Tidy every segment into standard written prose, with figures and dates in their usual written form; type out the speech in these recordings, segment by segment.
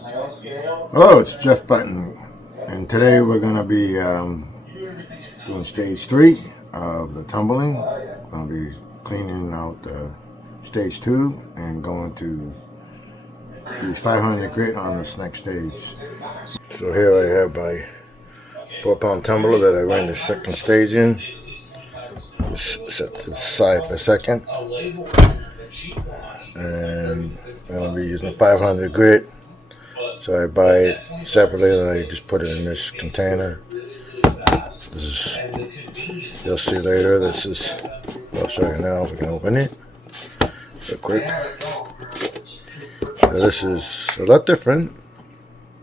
Hello, it's Jeff Button, and today we're going to be doing stage 3 of the tumbling. We're going to be cleaning out stage 2 and going to use 500 grit on this next stage. So here I have my 4-pound tumbler that I ran the second stage in. Just set to the side for a second. And I'm going to be using 500 grit. So I buy it separately and I just put it in this container. This is, you'll see later, this is, I'll show you now if we can open it real quick. So this is a lot different,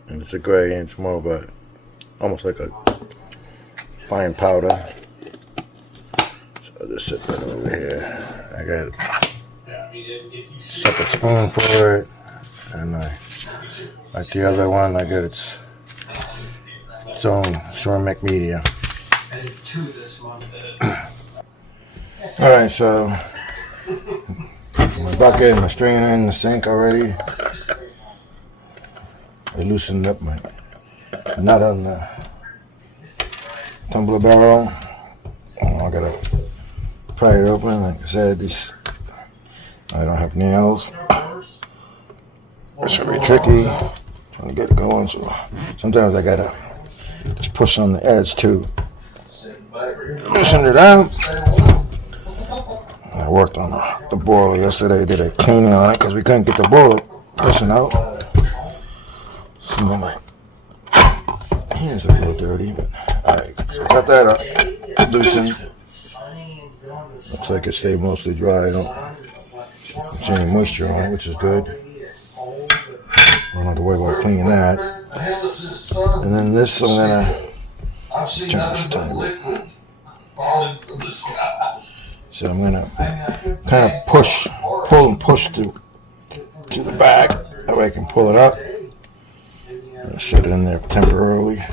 and it's a gray and it's more of a, almost like a fine powder. So I'll just set that over here. I got a separate spoon for it, and like the other one, I got its own ceramic media. Alright, so my bucket and my strainer in the sink already. I loosened up my nut on the tumbler barrel. I gotta pry it open. Like I said, I don't have nails. It's gonna be tricky trying to get it going, so sometimes I gotta just push on the edge to loosen it out. I worked on the boiler yesterday, did a cleaning on it because we couldn't get the boiler pushing out. So my hands are a little dirty, but alright, so got that up, loosened. Looks like it stayed mostly dry. I don't see any moisture on it, which is good. I don't have to worry about cleaning that. And then this I'm gonna turn this tiny bit. So I'm gonna kind of pull and push to the back. That way I can pull it up. And set it in there temporarily.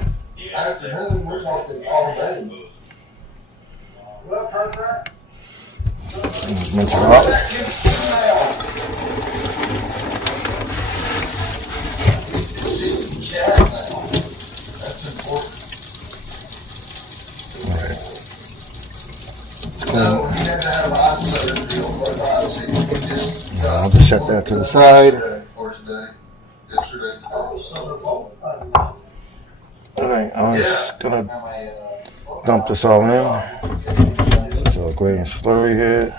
And mince it up. I'll just set that to the side. Alright, I'm just gonna dump this all in. It's all gray and slurry here.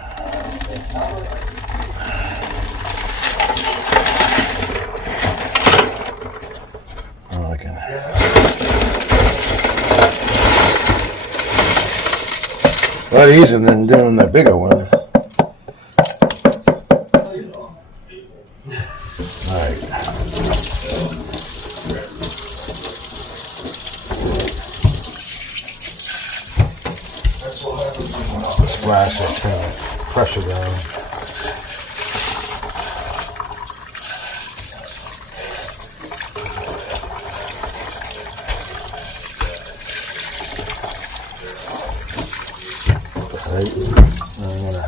I can a lot easier than doing the bigger one. Alright. Splash it, turn the pressure down. Right. I'm gonna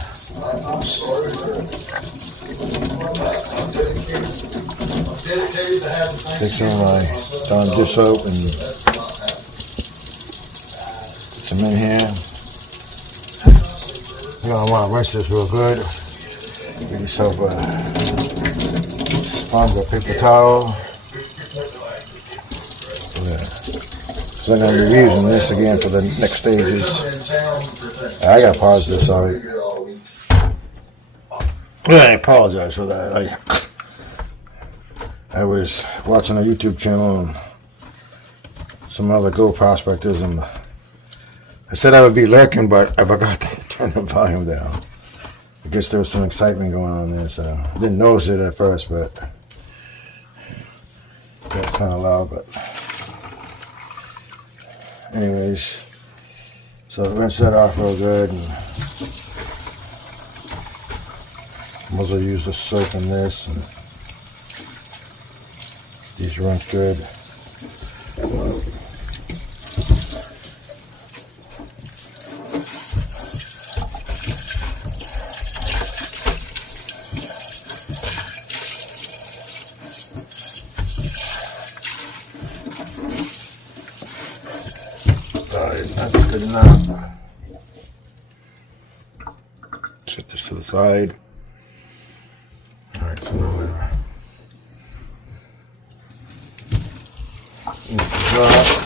take some of my Dawn dish soap and put some in here. You're gonna want to rinse this real good. Get yourself a sponge or paper towel. So I'm going to be using this again for the next stages. I gotta pause this, sorry. I apologize for that. I was watching a YouTube channel and some other gold prospectors, and I said I would be lurking, but I forgot to turn the volume down. I guess there was some excitement going on there, so I didn't notice it at first, but it got kind of loud. But anyways, so rinse that off real good, and I'm also use the soap in this, and these rinse good. Alright, that's good enough. Set this to the side. Alright, so now we're gonna rinse this off.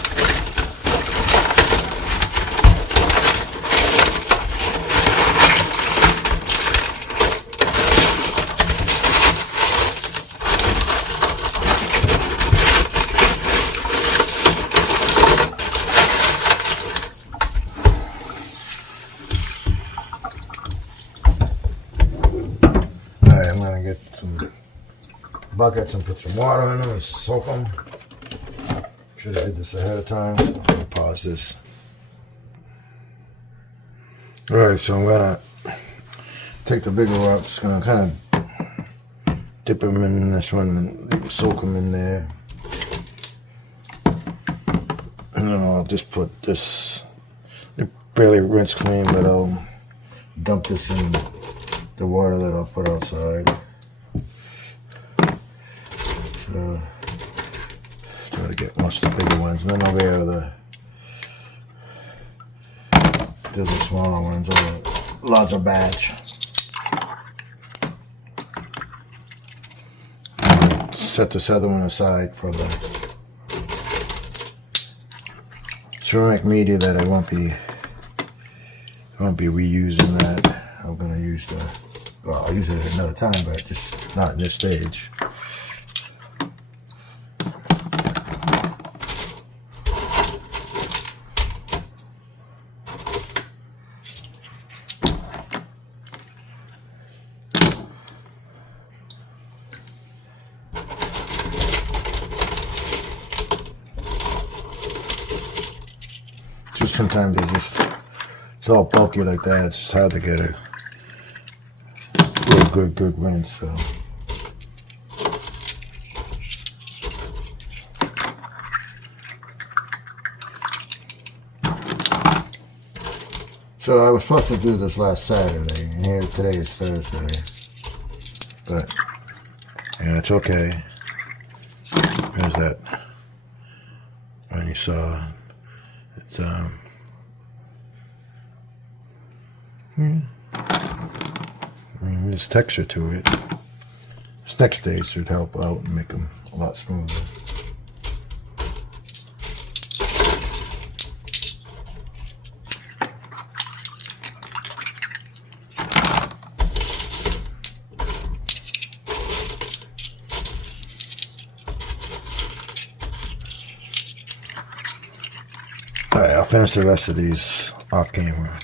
I'm gonna get some buckets and put some water in them and soak them. Should have did this ahead of time. So I'm gonna pause this. Alright, so I'm gonna take the bigger up. Just gonna kind of dip them in this one and soak them in there. And then I'll just put this, they're barely rinse clean, but I'll dump this in the water that I'll put outside. So, try to get most of the bigger ones, and then over here there's the smaller ones, or larger batch. And set this other one aside for the ceramic media that I won't be reusing that. I'm gonna use well, I'll use it at another time, but just not at this stage. Just sometimes it's all bulky like that. It's just hard to get a real good rinse. So I was supposed to do this last Saturday, and here today is Thursday. But and it's okay. There's that when you saw it's there's texture to it. This next stage should help out and make them a lot smoother. Alright, I'll finish the rest of these off camera.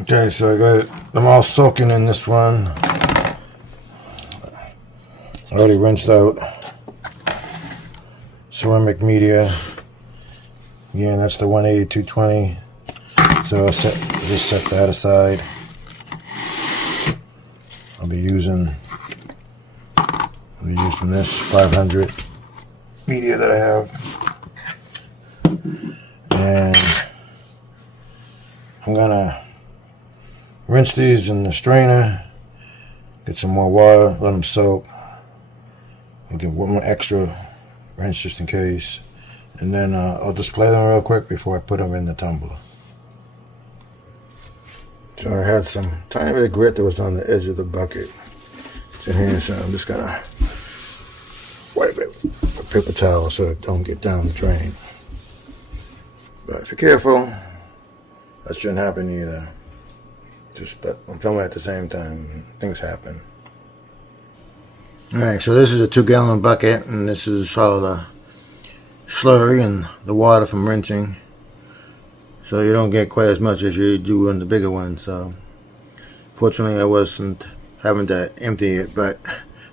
Okay, so I got them all soaking in this one. I already rinsed out ceramic media. Yeah, that's the 180 220. So I'll just set that aside. I'll be using this 500 media that I have, and I'm gonna rinse these in the strainer, get some more water, let them soak, and get one more extra rinse just in case, and then I'll display them real quick before I put them in the tumbler. So I had some tiny bit of grit that was on the edge of the bucket in here, so I'm just gonna wipe it with a paper towel so it don't get down the drain. But if you're careful, that shouldn't happen either. But I'm filming at the same time, things happen. Alright, so this is a 2-gallon bucket, and this is all the slurry and the water from rinsing. So you don't get quite as much as you do in the bigger one. So fortunately I wasn't having to empty it, but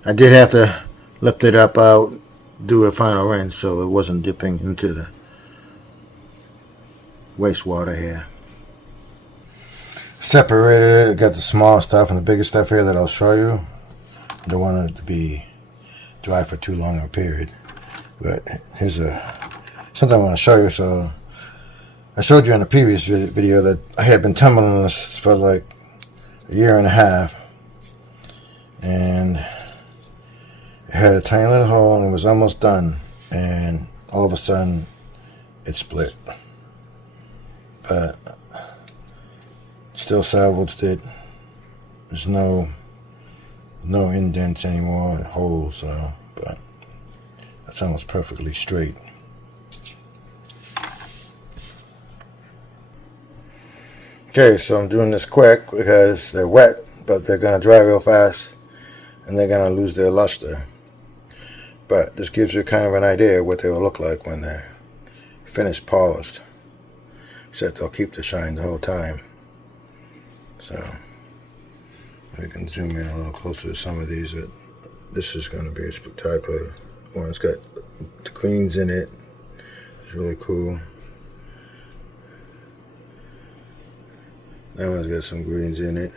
I did have to lift it up out, do a final rinse, so it wasn't dipping into the wastewater here. Separated it, got the small stuff and the bigger stuff here that I'll show you. I don't want it to be dry for too long a period. But here's something I want to show you. So I showed you in a previous video that I had been tumbling this for like a year and a half. And it had a tiny little hole and it was almost done. And all of a sudden it split. But still salvaged it. There's no indents anymore, holes, so, but that's almost perfectly straight. Okay, so I'm doing this quick because they're wet, but they're gonna dry real fast and they're gonna lose their luster. But this gives you kind of an idea of what they will look like when they're finished polished. Except they'll keep the shine the whole time. So we can zoom in a little closer to some of these. But this is going to be a spectacular one. It's got the greens in it. It's really cool. That one's got some greens in it.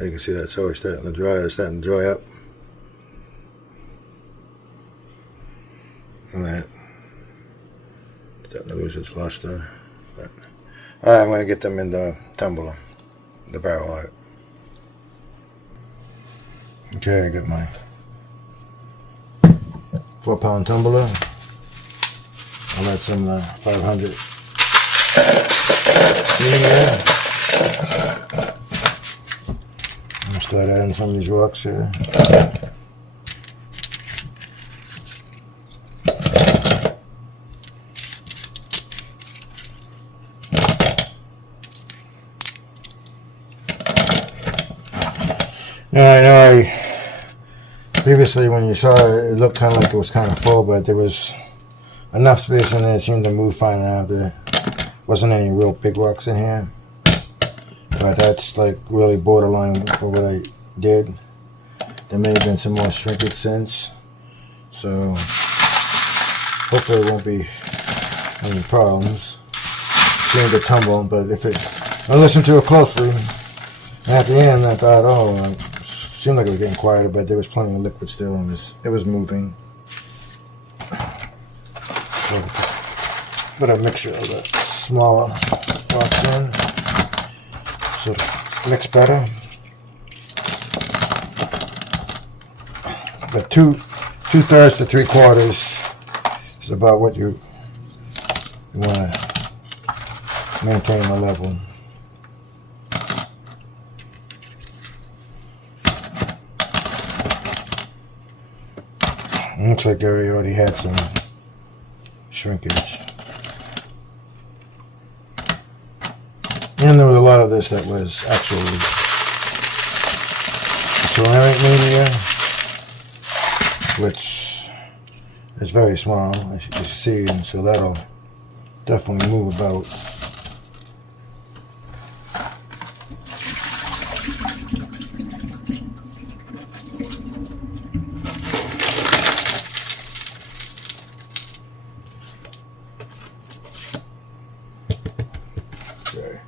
You can see that's always starting to dry. It's starting to dry up. And that starting to lose its luster. But alright, I'm going to get them in the tumbler, the barrel art. Okay, I got my 4-pound tumbler. I'll add some of the 500 in here. I'm going to start adding some of these rocks here. Now, I know previously when you saw it, it looked kind of like it was kind of full, but there was enough space in there. It seemed to move fine enough. There wasn't any real big rocks in here, but that's like really borderline for what I did. There may have been some more shrinkage since, so hopefully there won't be any problems seeing the tumble. But if I listened to it closely, at the end I thought, oh, it seemed like it was getting quieter, but there was plenty of liquid still, and it was moving. So put a mixture of the smaller rocks in, so it mix better. But 2/3 to 3/4 is about what you want to maintain the level. Looks like I already had some shrinkage. And there was a lot of this that was actually ceramic media, which is very small, as you can see, and so that'll definitely move about. Okay.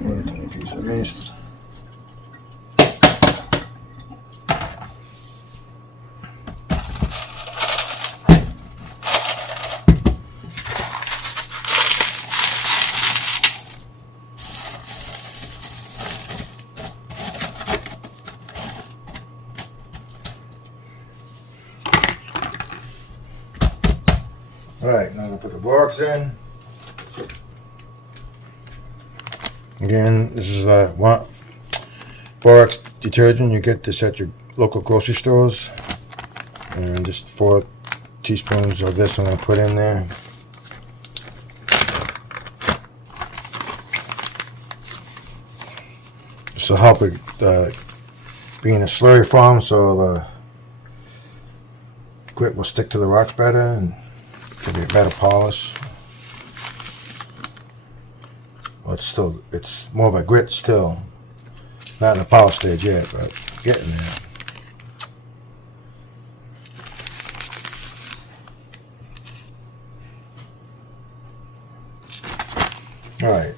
One piece of mist. Alright, now I'm going to put the borax in. Again, this is borax detergent. You get this at your local grocery stores. And just 4 teaspoons of this I'm going to put in there. This will help it be in a slurry form, so the grit will stick to the rocks better and give you a better polish. Well, it's more of a grit still. Not in the polish stage yet, but getting there. Alright.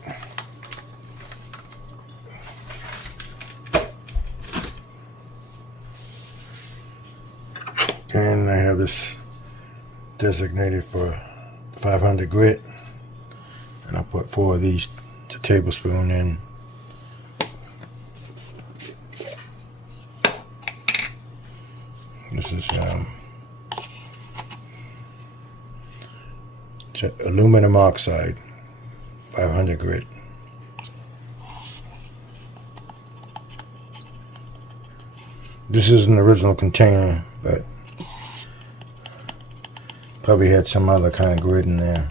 And I have this designated for 500 grit, and I'll put 4 of these tablespoon in. This is aluminum oxide, 500 grit. This is an original container, but probably had some other kind of grit in there.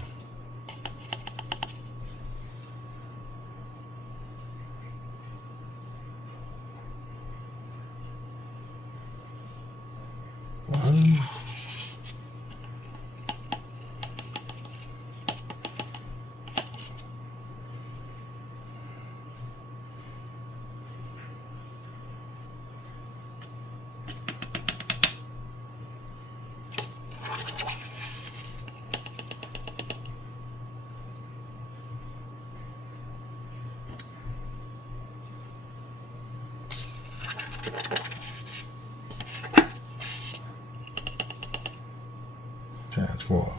That's 4.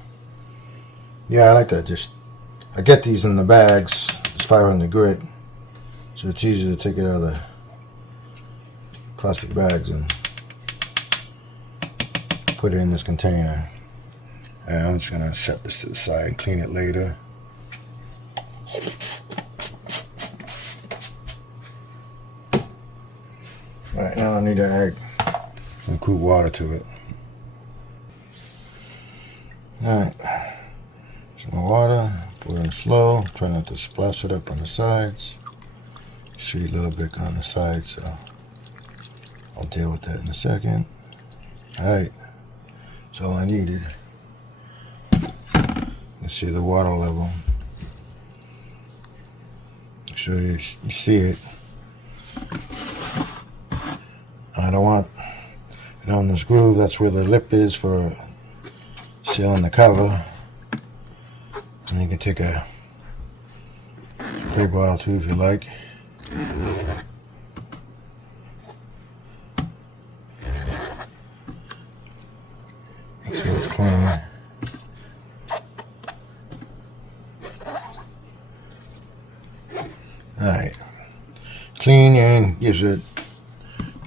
Yeah, I like that. Just I get these in the bags. It's 500 grit, so it's easy to take it out of the plastic bags and put it in this container. And I'm just gonna set this to the side and clean it later. Right now I need to add some cool water to it. Alright, some water, pour in slow, try not to splash it up on the sides. See a little bit on the sides, so I'll deal with that in a second. Alright, that's all I needed. Let's see the water level. Make sure you see it. I don't want it on this groove. That's where the lip is for sealing the cover. And you can take a spray bottle too if you like. Make sure it's clean. Alright. Clean and gives it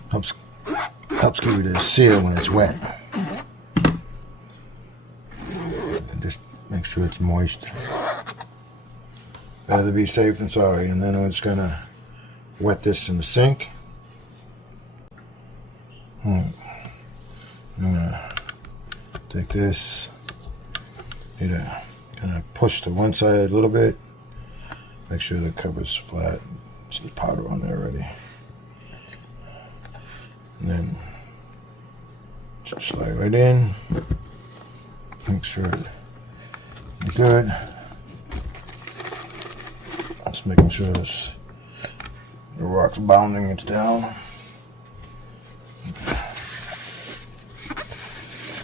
helps give it a seal when it's wet. And just make sure it's moist. Better to be safe than sorry. And then I'm just gonna wet this in the sink. I'm gonna take this, kind of push to one side a little bit. Make sure the cover's flat. See powder on there already. And then just slide right in. Make sure you're good. Just making sure the rock's bounding it down.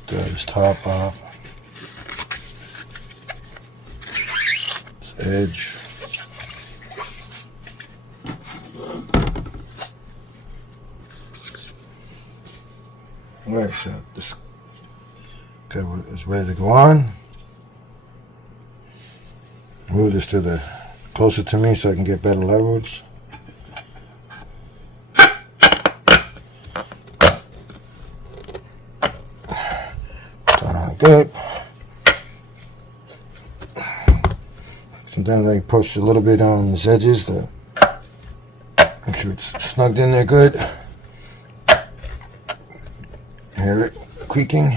Tear this top off. This edge. Alright, so this cover is ready to go on. Move this to the closer to me so I can get better leverage. Done on good. Sometimes I push a little bit on these edges to make sure it's snugged in there good. Hear it creaking.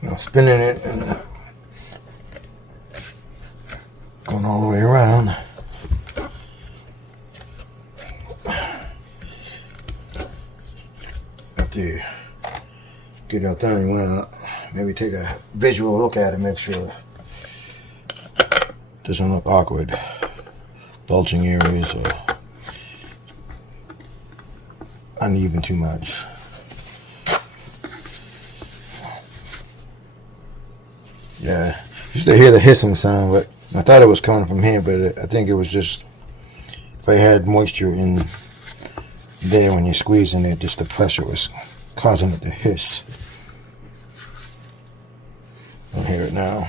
Now spinning it and going all the way around. After you get it done, you want to maybe take a visual look at it, make sure it doesn't look awkward, bulging areas or uneven too much. Yeah, used to hear the hissing sound, but I thought it was coming from here, but I think it was just if I had moisture in there when you're squeezing it, just the pressure was causing it to hiss. I hear it now.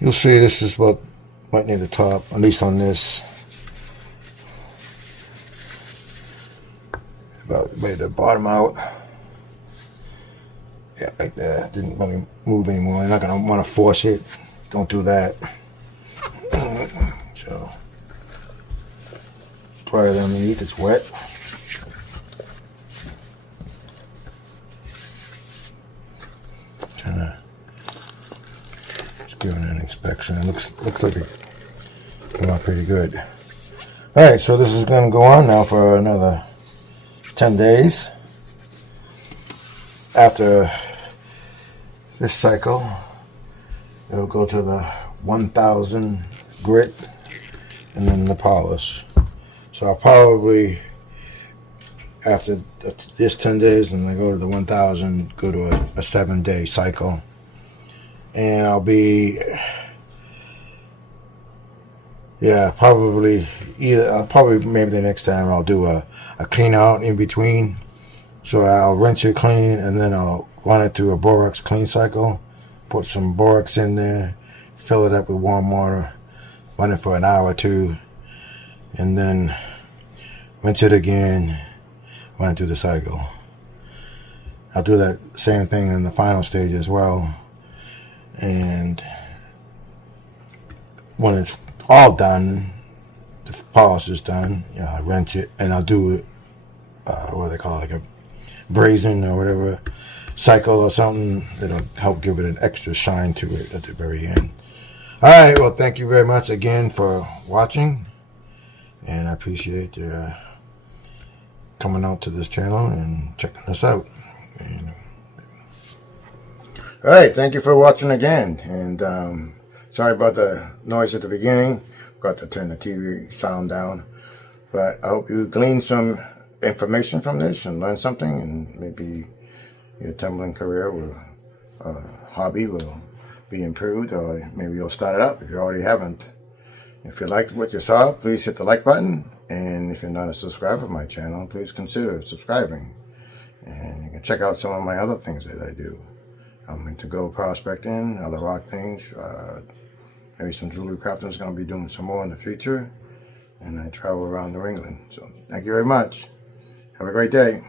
You'll see this is about right near the top, at least on this. About ready to bottom out. Yeah, right there. Didn't really move anymore. You're not gonna want to force it. Don't do that. So, prior to underneath, it's wet. Just giving it an inspection. It looks like it came out pretty good. All right, so this is gonna go on now for another 10 days. After this cycle, it'll go to the 1000 grit and then the polish. So I'll probably, after this 10 days, and I go to the 1000, go to a 7-day cycle. And I'll be, yeah, probably maybe the next time I'll do a clean out in between. So I'll rinse it clean, and then I'll run it through a borax clean cycle, put some borax in there, fill it up with warm water, run it for an hour or two, and then rinse it again, run it through the cycle. I'll do that same thing in the final stage as well. And when it's all done, the polish is done, I rinse it, and I'll do it, what do they call it, like a brazen or whatever cycle or something that'll help give it an extra shine to it at the very end. All right, well, thank you very much again for watching, and I appreciate your coming out to this channel and checking us out. And, all right, thank you for watching again, and sorry about the noise at the beginning. Got to turn the TV sound down, but I hope you gleaned some information from this and learn something, and maybe your tumbling career will, hobby will be improved, or maybe you'll start it up if you already haven't. If you liked what you saw, please hit the like button, and if you're not a subscriber to my channel, please consider subscribing. And you can check out some of my other things that I do. I'm into gold prospecting, other rock things, maybe some jewelry crafting. Is going to be doing some more in the future, and I travel around New England. So thank you very much. Have a great day.